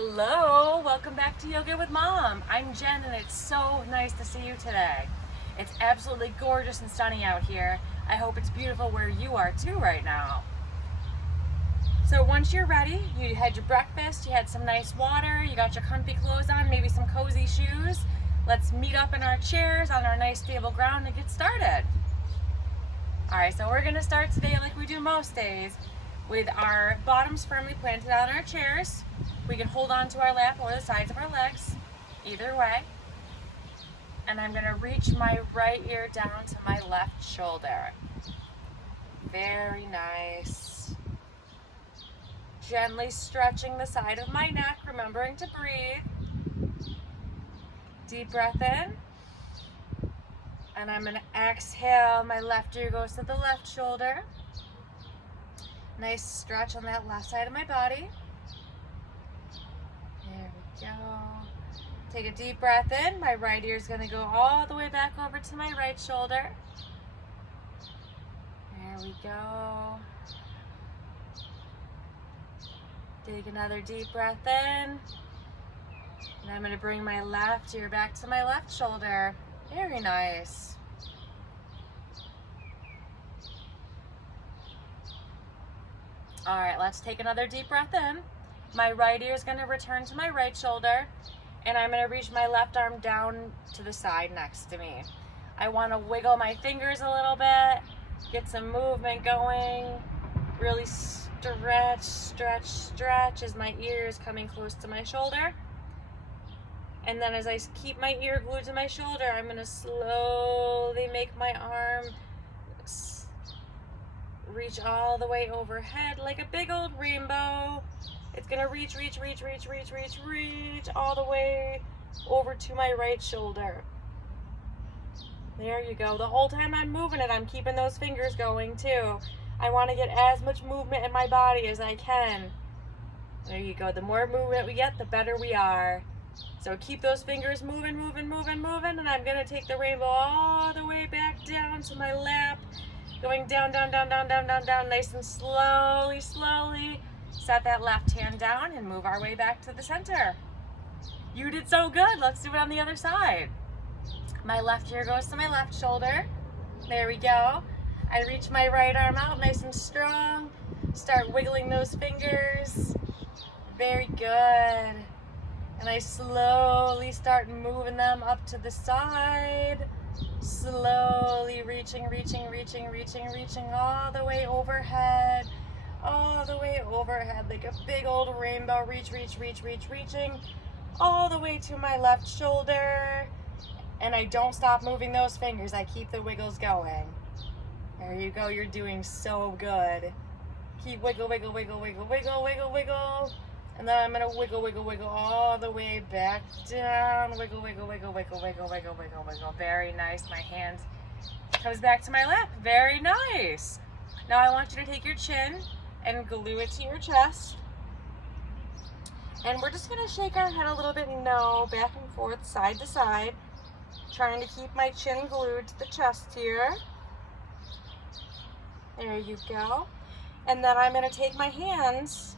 Hello, welcome back to Yoga with Mom. I'm Jen and it's so nice to see you today. It's absolutely gorgeous and sunny out here. I hope it's beautiful where you are too right now. So once you're ready, you had your breakfast, you had some nice water, you got your comfy clothes on, maybe some cozy shoes. Let's meet up in our chairs on our nice stable ground and get started. Alright, so we're going to start today like we do most days with our bottoms firmly planted on our chairs. We can hold on to our lap or the sides of our legs, either way. And I'm going to reach my right ear down to my left shoulder. Very nice. Gently stretching the side of my neck, remembering to breathe. Deep breath in. And I'm going to exhale. My left ear goes to the left shoulder. Nice stretch on that left side of my body. There we go. Take a deep breath in. My right ear is going to go all the way back over to my right shoulder. There we go. Take another deep breath in. And I'm going to bring my left ear back to my left shoulder. Very nice. All right, let's take another deep breath in. My right ear is going to return to my right shoulder, and I'm going to reach my left arm down to the side next to me. I want to wiggle my fingers a little bit, get some movement going, really stretch, stretch, stretch as my ear is coming close to my shoulder. And then as I keep my ear glued to my shoulder, I'm going to slowly make my arm reach all the way overhead like a big old rainbow. It's going to reach all the way over to my right shoulder. There you go. The whole time I'm moving it, I'm keeping those fingers going too. I want to get as much movement in my body as I can. There you go. The more movement we get, the better we are. So keep those fingers moving, and I'm going to take the rainbow all the way back down to my lap. Going down, nice and slowly. Set that left hand down and move our way back to the center. You did so good. Let's do it on the other side. My left ear goes to my left shoulder. There we go. I reach my right arm out nice and strong. Start wiggling those fingers. Very good. And I slowly start moving them up to the side. Slowly reaching all the way overhead. All the way overhead like a big old rainbow. Reaching all the way to my left shoulder. And I don't stop moving those fingers. I keep the wiggles going. There you go. You're doing so good. Keep wiggle. And then I'm going to wiggle all the way back down. Wiggle. Very nice. My hand comes back to my lap. Very nice. Now I want you to take your chin and glue it to your chest. And we're just going to shake our head a little bit, back and forth, side to side. Trying to keep my chin glued to the chest here. There you go. And then I'm going to take my hands.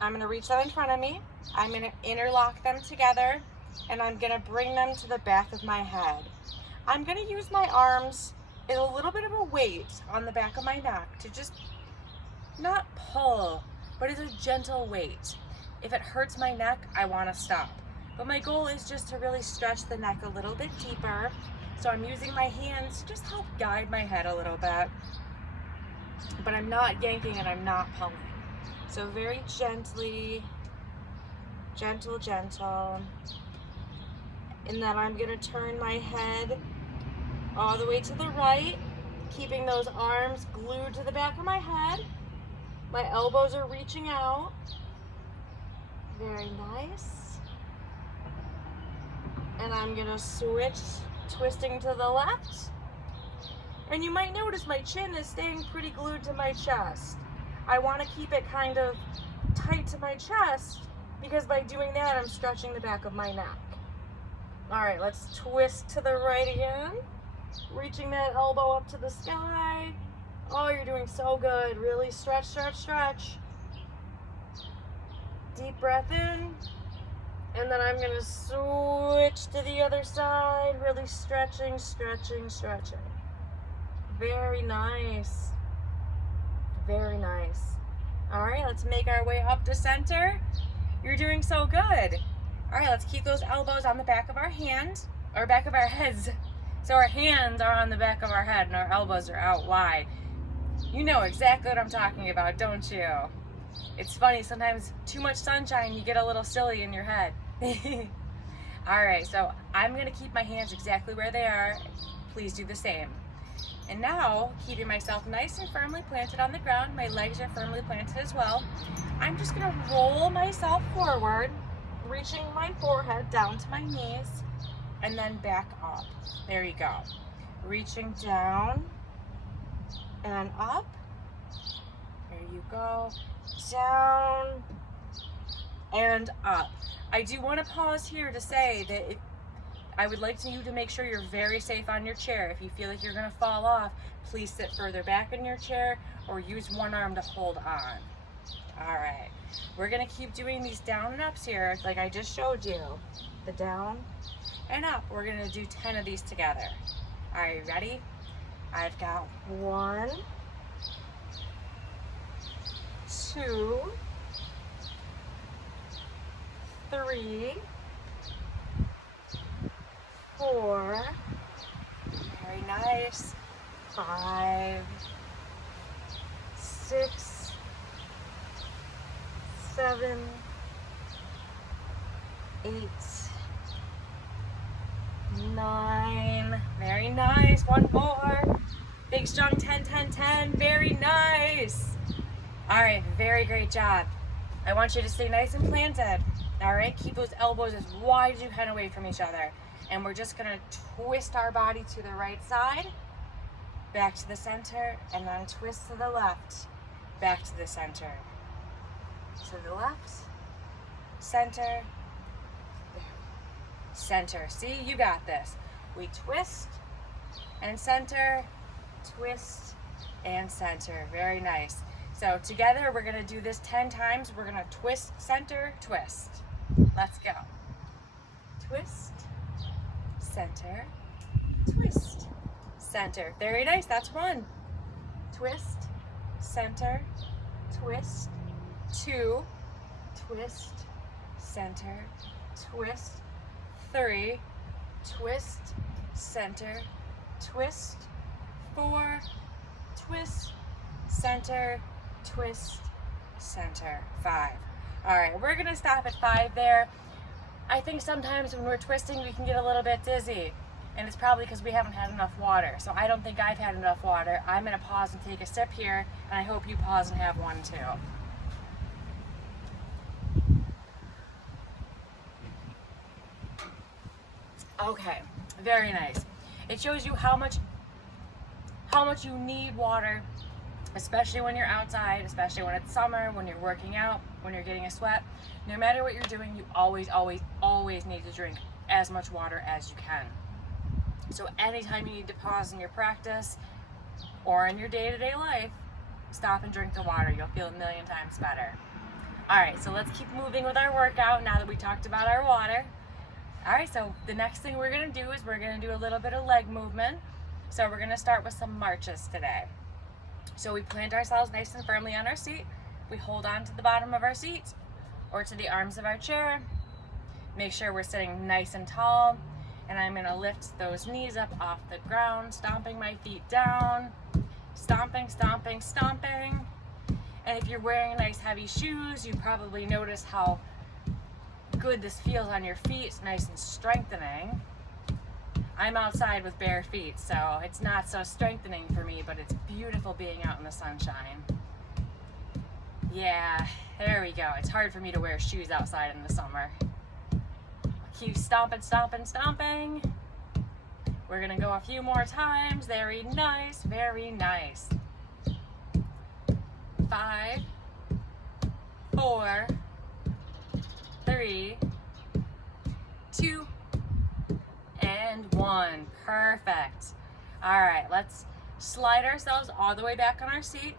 I'm going to reach them in front of me. I'm going to interlock them together, and I'm going to bring them to the back of my head. I'm going to use my arms as a little bit of a weight on the back of my neck to just not pull, but as a gentle weight. If it hurts my neck, I want to stop. But my goal is just to really stretch the neck a little bit deeper. So I'm using my hands to just help guide my head a little bit. But I'm not yanking and I'm not pulling. So very gently, gentle. And then I'm going to turn my head all the way to the right, keeping those arms glued to the back of my head. My elbows are reaching out. Very nice. And I'm going to switch, twisting to the left. And you might notice my chin is staying pretty glued to my chest. I want to keep it kind of tight to my chest because by doing that, I'm stretching the back of my neck. All right, let's twist to the right again. Reaching that elbow up to the sky. Oh, you're doing so good. Really stretch. Deep breath in. And then I'm gonna switch to the other side, really stretching, stretching, stretching. Very nice. Very nice. All right, let's make our way up to center. You're doing so good. All right, let's keep those elbows on the back of our hand, or back of our heads. So our hands are on the back of our head and our elbows are out wide. You know exactly what I'm talking about, don't you? It's funny, sometimes too much sunshine, you get a little silly in your head. All right, so I'm gonna keep my hands exactly where they are. Please do the same. And now, keeping myself nice and firmly planted on the ground, my legs are firmly planted as well, I'm just gonna roll myself forward, reaching my forehead down to my knees, and then back up. There you go. Reaching down and up. There you go. Down and up. I do want to pause here to say that I would like you to make sure you're very safe on your chair. If you feel like you're going to fall off, please sit further back in your chair or use one arm to hold on. All right, we're going to keep doing these down and ups here like I just showed you. The down and up. We're going to do 10 of these together. Are you ready? I've got 1, 2, 3, 4, very nice, 5, 6, 7, 8, 9, very nice, one more, big strong 10, 10, 10, very nice. All right, very great job. I want you to stay nice and planted. All right, keep those elbows as wide as you can away from each other. And we're just gonna twist our body to the right side, back to the center, and then twist to the left, back to the center. To the left, center, center. See, you got this. We twist and center, twist and center. Very nice. So together we're gonna do this 10 times. We're gonna twist, center, twist. Let's go. Twist, center, twist, center. Very nice, that's 1. Twist, center, twist, 2, twist, center, twist, 3, twist, center, twist, 4, twist, center, twist, center, 5. All right, we're gonna stop at 5 there. I think sometimes when we're twisting, we can get a little bit dizzy, and it's probably because we haven't had enough water. So I don't think I've had enough water. I'm gonna pause and take a sip here, and I hope you pause and have one too. Okay, very nice. It shows you how much you need water, especially when you're outside, especially when it's summer, when you're working out, when you're getting a sweat. No matter what you're doing, you always, always, always need to drink as much water as you can. So anytime you need to pause in your practice or in your day-to-day life, stop and drink the water. You'll feel a million times better. All right, so let's keep moving with our workout now that we talked about our water. All right, so the next thing we're gonna do is we're gonna do a little bit of leg movement. So we're gonna start with some marches today. So we plant ourselves nice and firmly on our seat. We hold on to the bottom of our seat or to the arms of our chair. Make sure we're sitting nice and tall. And I'm gonna lift those knees up off the ground, stomping my feet down, stomping, stomping, stomping. And if you're wearing nice heavy shoes, you probably notice how good this feels on your feet. It's nice and strengthening. I'm outside with bare feet, so it's not so strengthening for me, but it's beautiful being out in the sunshine. Yeah, there we go. It's hard for me to wear shoes outside in the summer. Keep stomping, stomping, stomping. We're gonna go a few more times. Very nice, very nice. 5, 4, 3, 2, and 1. Perfect. All right, let's slide ourselves all the way back on our seat.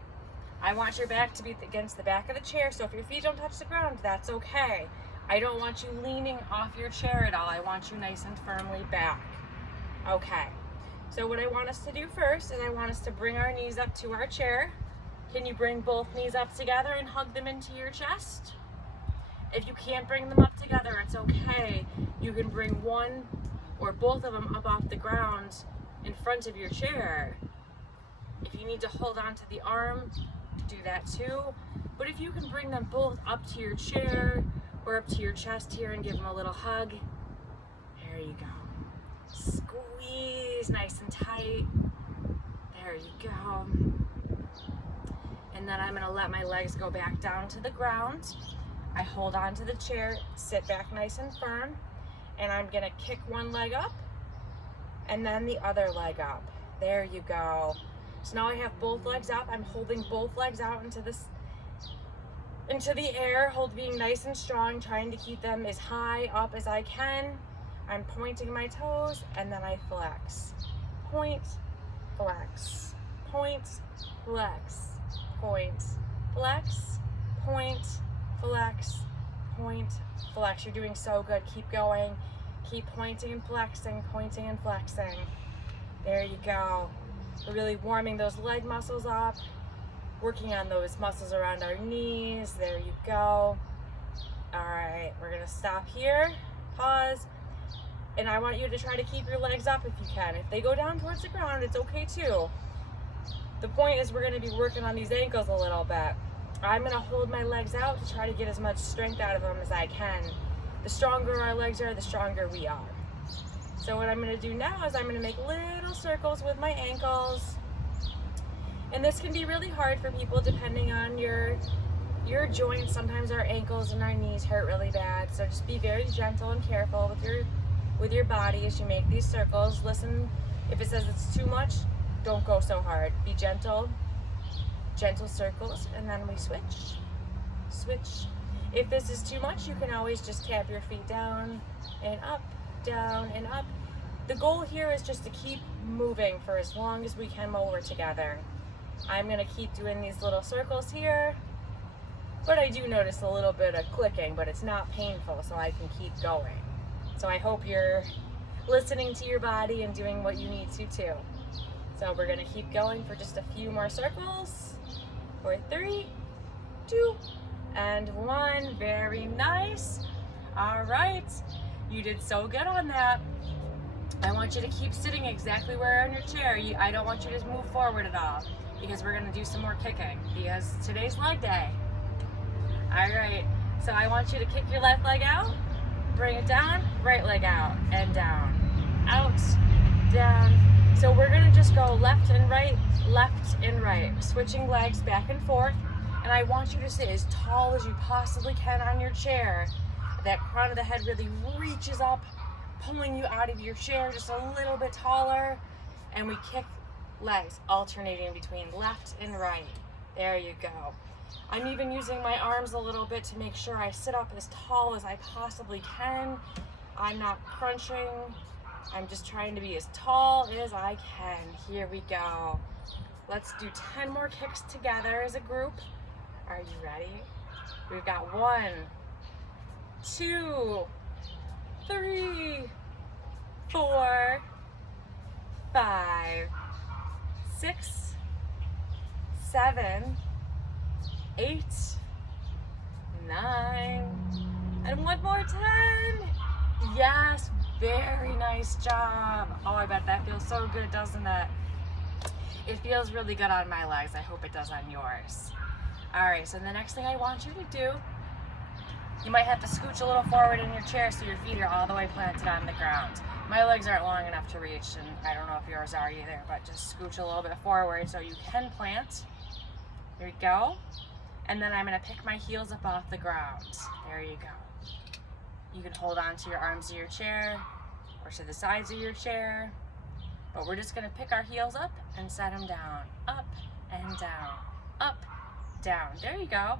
I want your back to be against the back of the chair, so if your feet don't touch the ground, that's okay. I don't want you leaning off your chair at all. I want you nice and firmly back. Okay, so what I want us to do first is I want us to bring our knees up to our chair. Can you bring both knees up together and hug them into your chest? If you can't bring them up together, it's okay. You can bring one or both of them up off the ground in front of your chair. If you need to hold on to the arm, do that too. But if you can bring them both up to your chair or up to your chest here and give them a little hug, there you go. Squeeze nice and tight. There you go. And then I'm gonna let my legs go back down to the ground. I hold on to the chair, sit back nice and firm, and I'm gonna kick one leg up and then the other leg up. There you go. So now I have both legs up. I'm holding both legs out into the air, being nice and strong, trying to keep them as high up as I can. I'm pointing my toes and then I flex. Point, flex, point, flex, point, flex, point, flex, point, flex. You're doing so good. Keep going. Keep pointing and flexing, pointing and flexing. There you go. We're really warming those leg muscles up, working on those muscles around our knees. There you go. All right, we're gonna stop here, pause, and I want you to try to keep your legs up if you can. If they go down towards the ground, it's okay too. The point is we're gonna be working on these ankles a little bit. I'm gonna hold my legs out to try to get as much strength out of them as I can. The stronger our legs are, the stronger we are. So what I'm gonna do now is I'm gonna make little circles with my ankles. And this can be really hard for people depending on your joints. Sometimes our ankles and our knees hurt really bad. So just be very gentle and careful with your body as you make these circles. Listen, if it says it's too much, don't go so hard. Be gentle, gentle circles, and then we switch, switch. If this is too much, you can always just tap your feet down and up, down and up. The goal here is just to keep moving for as long as we can while we're together. I'm gonna keep doing these little circles here, but I do notice a little bit of clicking, but it's not painful, so I can keep going. So I hope you're listening to your body and doing what you need to too. So we're gonna keep going for just a few more circles. For 3, 2, and 1. Very nice. All right, you did so good on that. I want you to keep sitting exactly where on your chair. I don't want you to move forward at all because we're gonna do some more kicking because today's leg day. All right, so I want you to kick your left leg out, bring it down, right leg out, and down, out, down. So we're gonna just go left and right, switching legs back and forth. And I want you to sit as tall as you possibly can on your chair. That crown of the head really reaches up, pulling you out of your chair just a little bit taller. And we kick legs, alternating between left and right. There you go. I'm even using my arms a little bit to make sure I sit up as tall as I possibly can. I'm not crunching. I'm just trying to be as tall as I can. Here we go. Let's do 10 more kicks together as a group. Are you ready? We've got 1, 2, 3, 4, 5, 6, 7, 8, 9, and one more 10. Yes, very nice job. Oh, I bet that feels so good, doesn't it? It feels really good on my legs. I hope it does on yours. All right, so the next thing I want you to do, you might have to scooch a little forward in your chair so your feet are all the way planted on the ground. My legs aren't long enough to reach, and I don't know if yours are either, but just scooch a little bit forward so you can plant. Here we go. And then I'm gonna pick my heels up off the ground. There you go. You can hold on to your arms of your chair or to the sides of your chair, but we're just gonna pick our heels up and set them down. Up and down, up, down. There you go.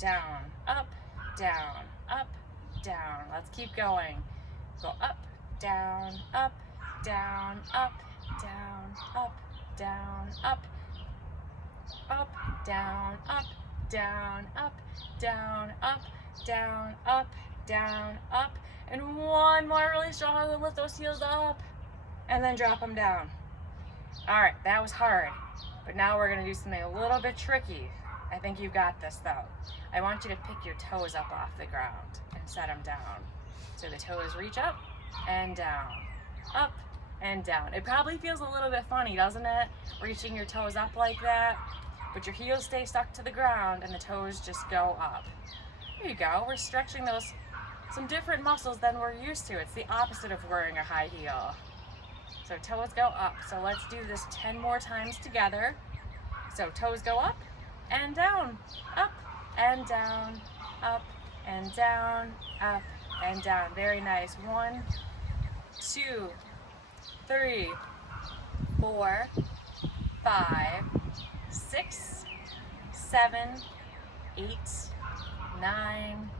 Down, up, down, up, down. Let's keep going. Go up, down, up, down, up, down, up, down, up. up, down, up, down, up, down, up, down, up, down, up. And one more really strong, lift those heels up and then drop them down. All right, that was hard, but now we're gonna do something a little bit tricky. I think you got this though. I want you to pick your toes up off the ground and set them down. So the toes reach up and down, up and down. It probably feels a little bit funny, doesn't it? Reaching your toes up like that, but your heels stay stuck to the ground and the toes just go up. There you go, we're stretching those, some different muscles than we're used to. It's the opposite of wearing a high heel. So toes go up. So let's do this 10 more times together. So toes go up and down, up and down, up and down, up and down. Very nice. 1, 2, 3, 4, 5, 6, 7, 8, 9,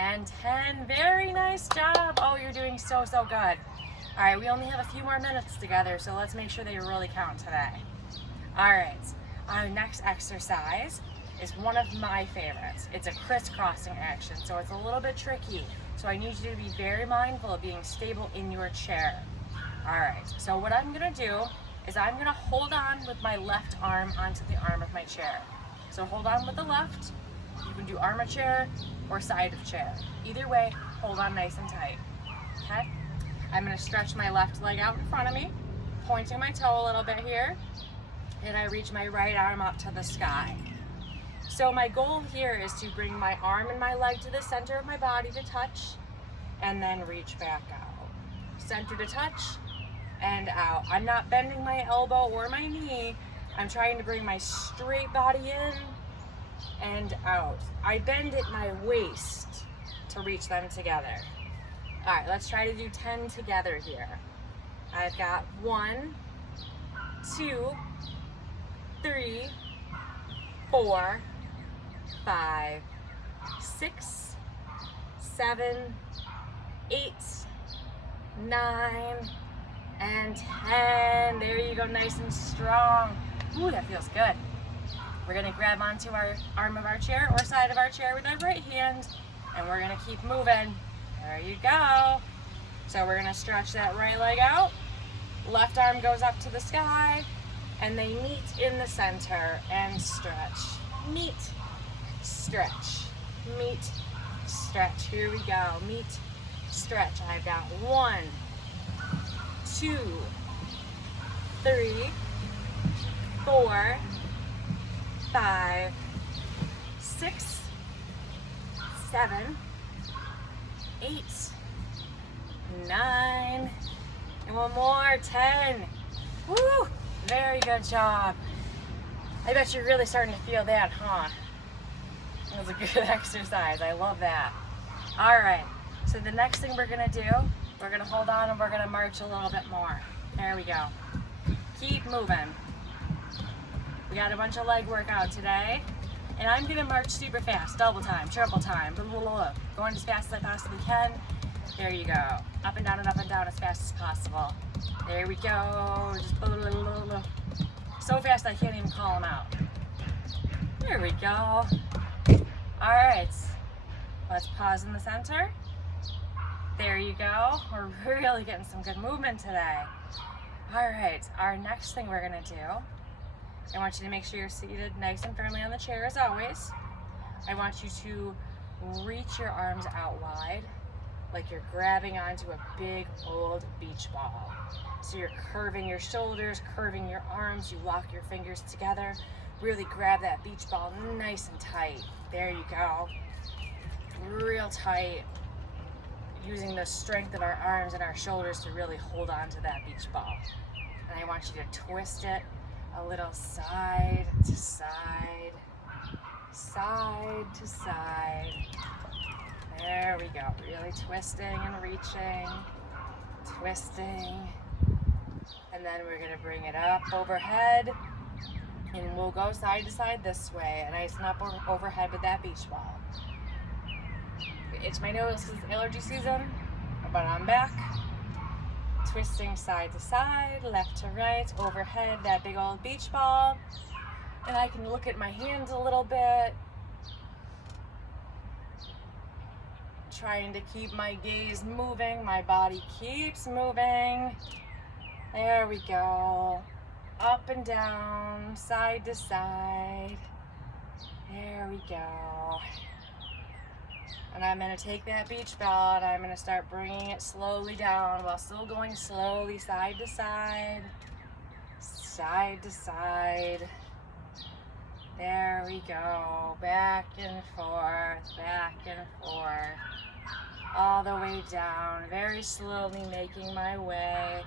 and 10. Very nice job. Oh, you're doing so good. All right, we only have a few more minutes together, so let's make sure they really count today. All right, our next exercise is one of my favorites. It's a crisscrossing action, so it's a little bit tricky. So I need you to be very mindful of being stable in your chair. All right, so what I'm gonna do is I'm gonna hold on with my left arm onto the arm of my chair. So hold on with the left. You can do arm of chair or side of chair. Either way, hold on nice and tight, okay? I'm gonna stretch my left leg out in front of me, pointing my toe a little bit here, and I reach my right arm up to the sky. So my goal here is to bring my arm and my leg to the center of my body to touch, and then reach back out. Center to touch, and out. I'm not bending my elbow or my knee. I'm trying to bring my straight body in and out. I bend at my waist to reach them together. All right, let's try to do 10 together here. I've got 1, 2, 3, 4, 5, 6, 7, 8, 9, and 10. There you go, nice and strong. Ooh, that feels good. We're gonna grab onto our arm of our chair or side of our chair with our right hand, and we're gonna keep moving. There you go. So we're gonna stretch that right leg out. Left arm goes up to the sky, and they meet in the center and stretch. Meet, stretch, meet, stretch. Here we go, meet, stretch. I've got 1, 2, 3, 4, 5, 6, 7, 8, 9, and one more, 10. Woo! Very good job. I bet you're really starting to feel that, huh? That was a good exercise. I love that. All right, so the next thing we're gonna do, we're gonna hold on and we're gonna march a little bit more. There we go. Keep moving. We got a bunch of leg workout today, and I'm gonna march super fast, double time, triple time, blah, blah, blah, going as fast as I possibly can. There you go. Up and down as fast as possible. There we go. Just blah, blah, blah, blah. So fast I can't even call them out. There we go. All right, let's pause in the center. There you go. We're really getting some good movement today. All right, our next thing we're gonna do, I want you to make sure you're seated nice and firmly on the chair as always. I want you to reach your arms out wide like you're grabbing onto a big old beach ball. So you're curving your shoulders, curving your arms, you lock your fingers together, really grab that beach ball nice and tight. There you go. Real tight, using the strength of our arms and our shoulders to really hold on to that beach ball. And I want you to twist it a little side to side, side to side. There we go, really twisting and reaching, twisting. And then we're gonna bring it up overhead, and we'll go side to side this way, and nice and up overhead with that beach ball. Itch my nose because it's allergy season, but I'm back. Twisting side to side, left to right, overhead, that big old beach ball. And I can look at my hands a little bit. Trying to keep my gaze moving. My body keeps moving. There we go. Up and down, side to side. There we go. And I'm going to take that beach ball and I'm going to start bringing it slowly down while still going slowly side to side. Side to side. There we go. Back and forth, back and forth. All the way down, very slowly making my way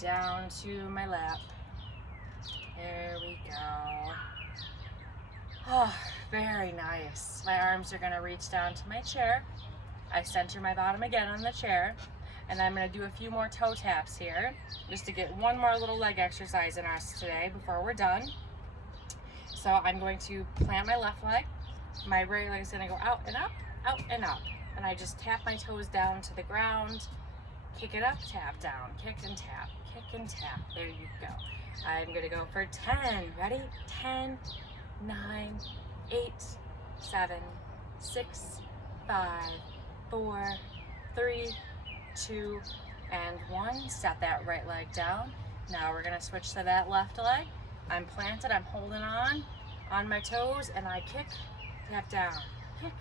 down to my lap. There we go. Oh, very nice. My arms are going to reach down to my chair. I center my bottom again on the chair. And I'm going to do a few more toe taps here, just to get one more little leg exercise in us today before we're done. So I'm going to plant my left leg. My right leg is going to go out and up, out and up. And I just tap my toes down to the ground, kick it up, tap down, kick and tap, kick and tap. There you go. I'm going to go for 10. Ready? 10, 9, 8, 7, 6, 5, 4, 3, 2, and 1. Set that right leg down. Now we're going to switch to that left leg. I'm planted, I'm holding on my toes, and I kick, tap down, kick,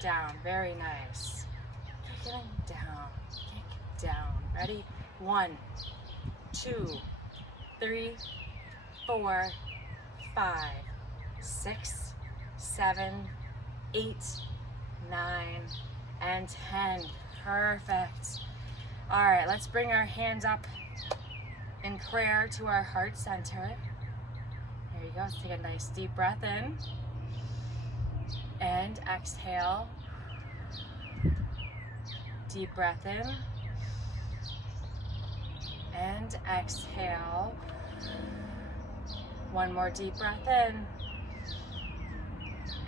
down. Very nice. Kicking down, kick down. Ready? 1, 2, 3, 4, 5, 6, 7, 8, 9, and 10. Perfect. All right, let's bring our hands up in prayer to our heart center. There you go. Let's take a nice deep breath in and exhale. Deep breath in and exhale. One more deep breath in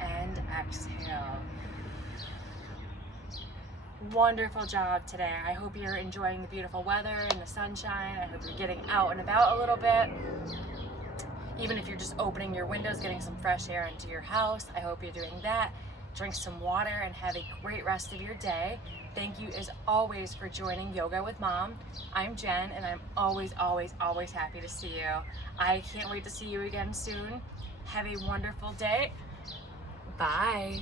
and exhale. Wonderful job today. I hope you're enjoying the beautiful weather and the sunshine. I hope you're getting out and about a little bit. Even if you're just opening your windows, getting some fresh air into your house, I hope you're doing that. Drink some water and have a great rest of your day. Thank you as always for joining Yoga with Mom. I'm Jen and I'm always, always, always happy to see you. I can't wait to see you again soon. Have a wonderful day. Bye.